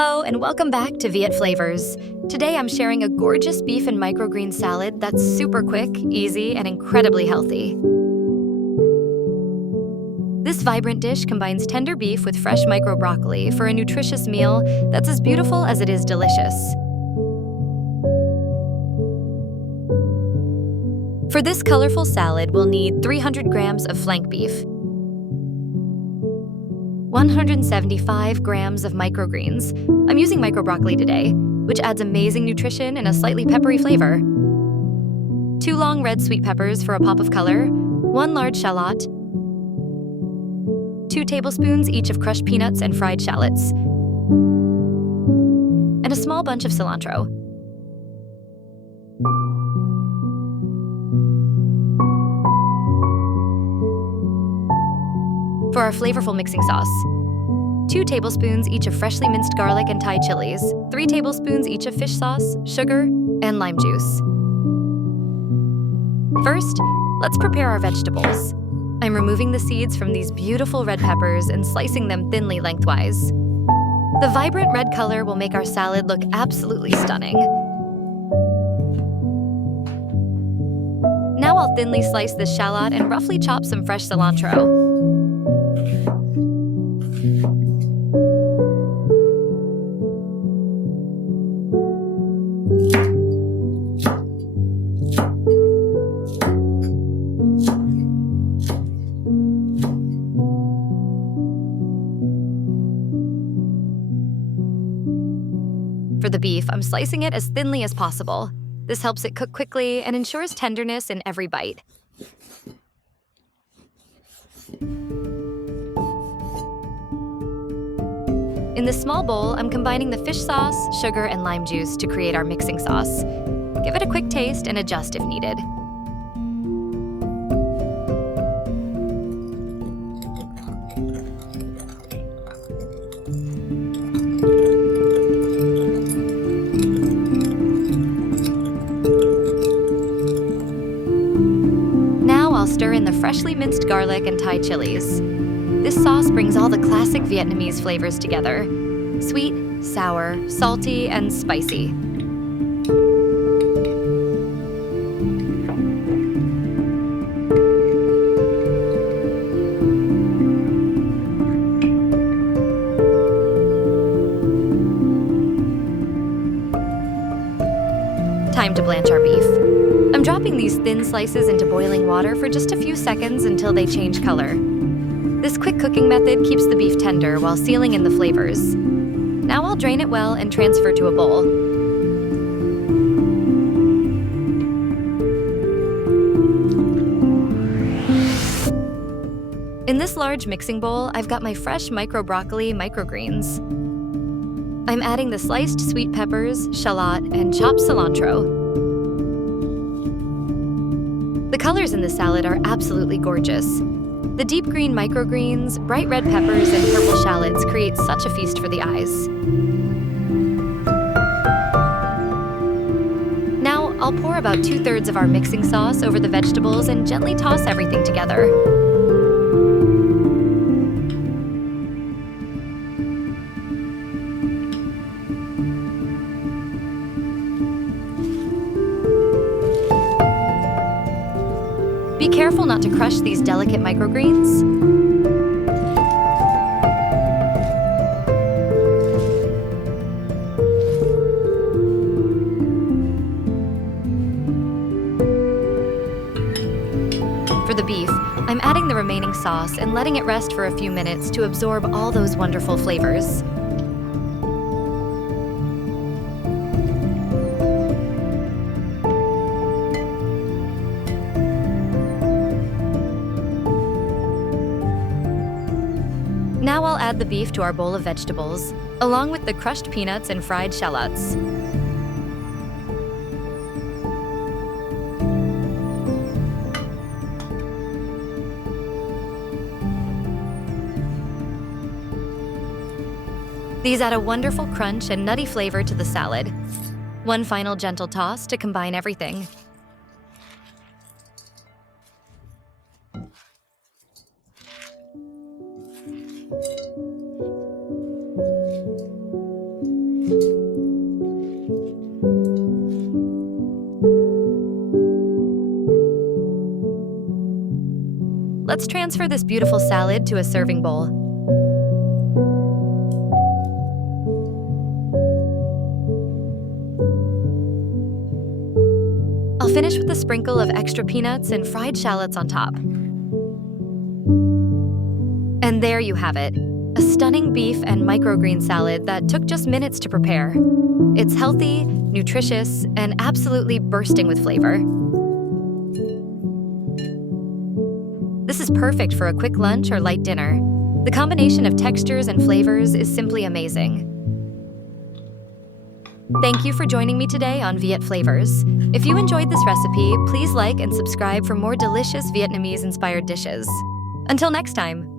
Hello and welcome back to Viet Flavors. Today I'm sharing a gorgeous beef and microgreen salad that's super quick, easy, and incredibly healthy. This vibrant dish combines tender beef with fresh micro broccoli for a nutritious meal that's as beautiful as it is delicious. For this colorful salad, we'll need 300 grams of flank beef, 175 grams of microgreens. I'm using micro broccoli today, which adds amazing nutrition and a slightly peppery flavor. 2 long red sweet peppers for a pop of color, 1 large shallot, 2 tablespoons each of crushed peanuts and fried shallots, and a small bunch of cilantro. For our flavorful mixing sauce, 2 tablespoons each of freshly minced garlic and Thai chilies, 3 tablespoons each of fish sauce, sugar, and lime juice. First, let's prepare our vegetables. I'm removing the seeds from these beautiful red peppers and slicing them thinly lengthwise. The vibrant red color will make our salad look absolutely stunning. Now I'll thinly slice this shallot and roughly chop some fresh cilantro. For the beef, I'm slicing it as thinly as possible. This helps it cook quickly and ensures tenderness in every bite. In this small bowl, I'm combining the fish sauce, sugar, and lime juice to create our mixing sauce. Give it a quick taste and adjust if needed. Now I'll stir in the freshly minced garlic and Thai chilies. This sauce brings all the classic Vietnamese flavors together: sweet, sour, salty, and spicy. Time to blanch our beef. I'm dropping these thin slices into boiling water for just a few seconds until they change color. This quick cooking method keeps the beef tender while sealing in the flavors. Now I'll drain it well and transfer to a bowl. In this large mixing bowl, I've got my fresh micro broccoli microgreens. I'm adding the sliced sweet peppers, shallot, and chopped cilantro. The colors in this salad are absolutely gorgeous. The deep green microgreens, bright red peppers, and purple shallots create such a feast for the eyes. Now, I'll pour about 2/3 of our mixing sauce over the vegetables and gently toss everything together. Be careful not to crush these delicate microgreens. For the beef, I'm adding the remaining sauce and letting it rest for a few minutes to absorb all those wonderful flavors. Now I'll add the beef to our bowl of vegetables, along with the crushed peanuts and fried shallots. These add a wonderful crunch and nutty flavor to the salad. One final gentle toss to combine everything. Let's transfer this beautiful salad to a serving bowl. I'll finish with a sprinkle of extra peanuts and fried shallots on top. And there you have it, a stunning beef and microgreen salad that took just minutes to prepare. It's healthy, nutritious, and absolutely bursting with flavor. This is perfect for a quick lunch or light dinner. The combination of textures and flavors is simply amazing. Thank you for joining me today on Viet Flavours. If you enjoyed this recipe, please like and subscribe for more delicious Vietnamese-inspired dishes. Until next time.